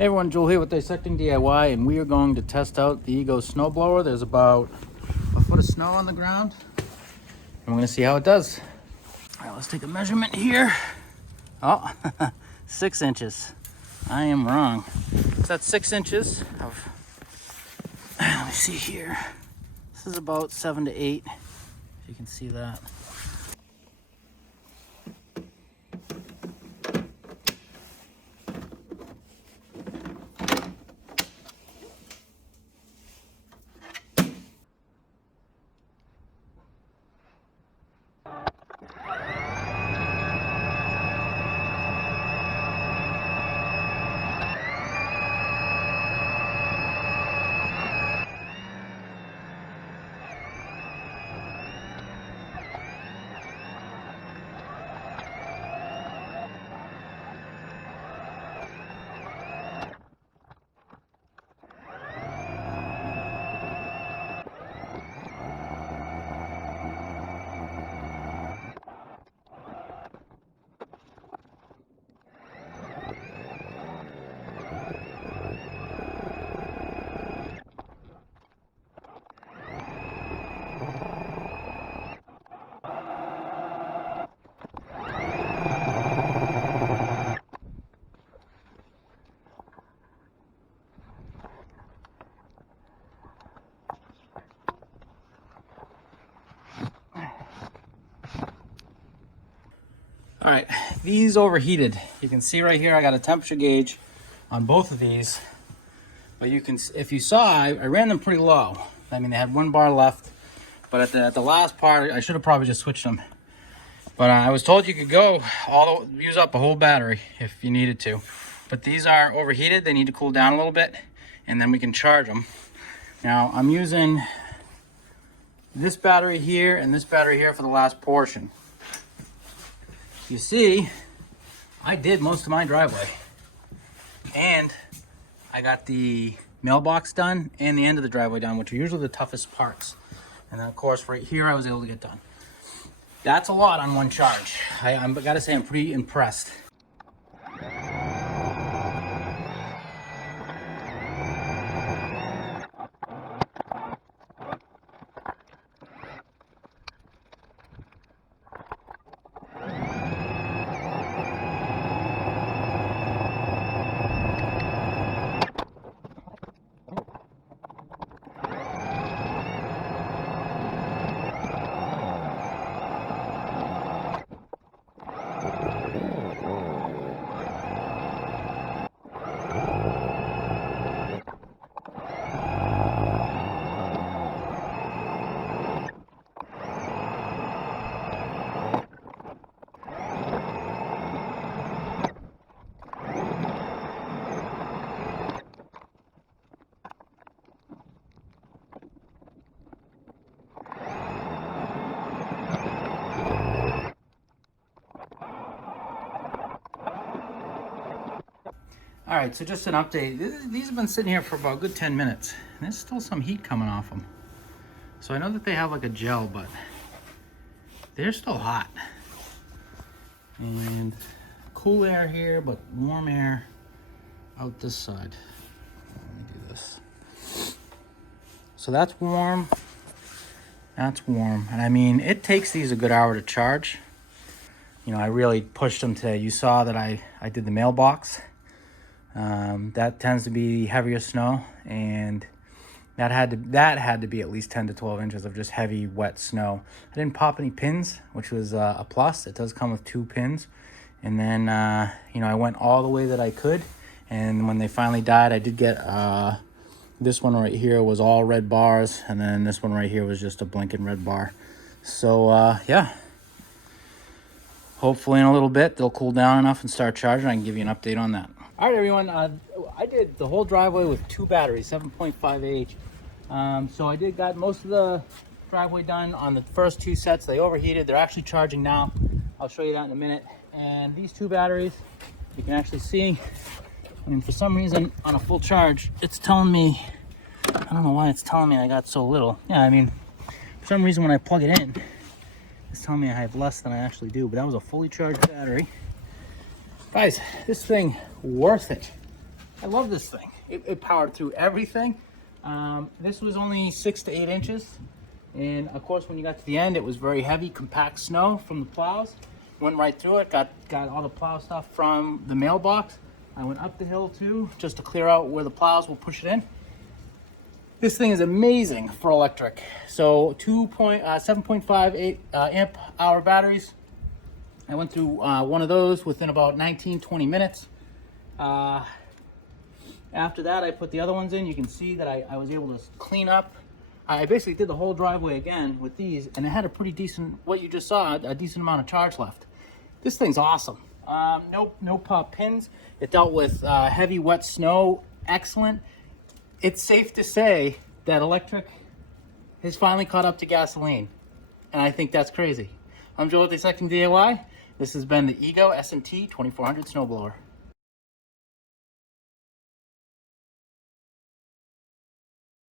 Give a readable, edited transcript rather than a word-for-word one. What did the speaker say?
Hey everyone, Joel here with Dissecting DIY, and we are going to test out the Ego snowblower. There's about a foot of snow on the ground, and we're going to see how it does. All right, let's take a measurement here. Oh, 6 inches. I am wrong. So that's 6 inches of, let me see here. This is about 7 to 8, if you can see that. All right, these overheated. You can see right here, I got a temperature gauge on both of these. But you can, if you saw, I ran them pretty low. I mean, they had 1 bar left, but at the last part, I should have probably just switched them. But I was told you could go use up a whole battery if you needed to. But these are overheated, they need to cool down a little bit, and then we can charge them. Now, I'm using this battery here and this battery here for the last portion. You see, I did most of my driveway, and I got the mailbox done and the end of the driveway done, which are usually the toughest parts. And then of course right here I was able to get done. That's a lot on one charge. I gotta say I'm pretty impressed. All right, so just an update. These have been sitting here for about a good 10 minutes. And there's still some heat coming off them. So I know that they have like a gel, but they're still hot. And cool air here, but warm air out this side. Let me do this. So that's warm. That's warm. And I mean, it takes these a good hour to charge. You know, I really pushed them today. You saw that I did the mailbox. That tends to be heavier snow, and that had to be at least 10 to 12 inches of just heavy wet snow. I didn't pop any pins, which was a plus. It does come with 2 pins. And then you know, I went all the way that I could, and when they finally died, I did get this one right here was all red bars, and then this one right here was just a blinking red bar. So yeah, hopefully in a little bit they'll cool down enough and start charging. I can give you an update on that. All right, everyone, I did the whole driveway with 2 batteries, 7.5 Ah. So I got most of the driveway done on the first 2 sets. They overheated. They're actually charging now. I'll show you that in a minute. And these 2 batteries, you can actually see, I mean, for some reason on a full charge, it's telling me, I don't know why it's telling me I got so little. Yeah, I mean, for some reason when I plug it in, it's telling me I have less than I actually do, but that was a fully charged battery. Guys, this thing, worth it. I love this thing. It powered through everything. This was only 6 to 8 inches. And of course, when you got to the end, it was very heavy, compact snow from the plows. Went right through it, got all the plow stuff from the mailbox. I went up the hill too, just to clear out where the plows will push it in. This thing is amazing for electric. So 7.58 amp hour batteries. I went through one of those within about 19-20 minutes. After that, I put the other ones in. You can see that I was able to clean up. I basically did the whole driveway again with these, and it had a pretty decent, what you just saw, a decent amount of charge left. This thing's awesome. No pop pins. It dealt with heavy, wet snow. Excellent. It's safe to say that electric has finally caught up to gasoline, and I think that's crazy. I'm Joe with the Second DIY. This has been the Ego S&T 2400 snowblower.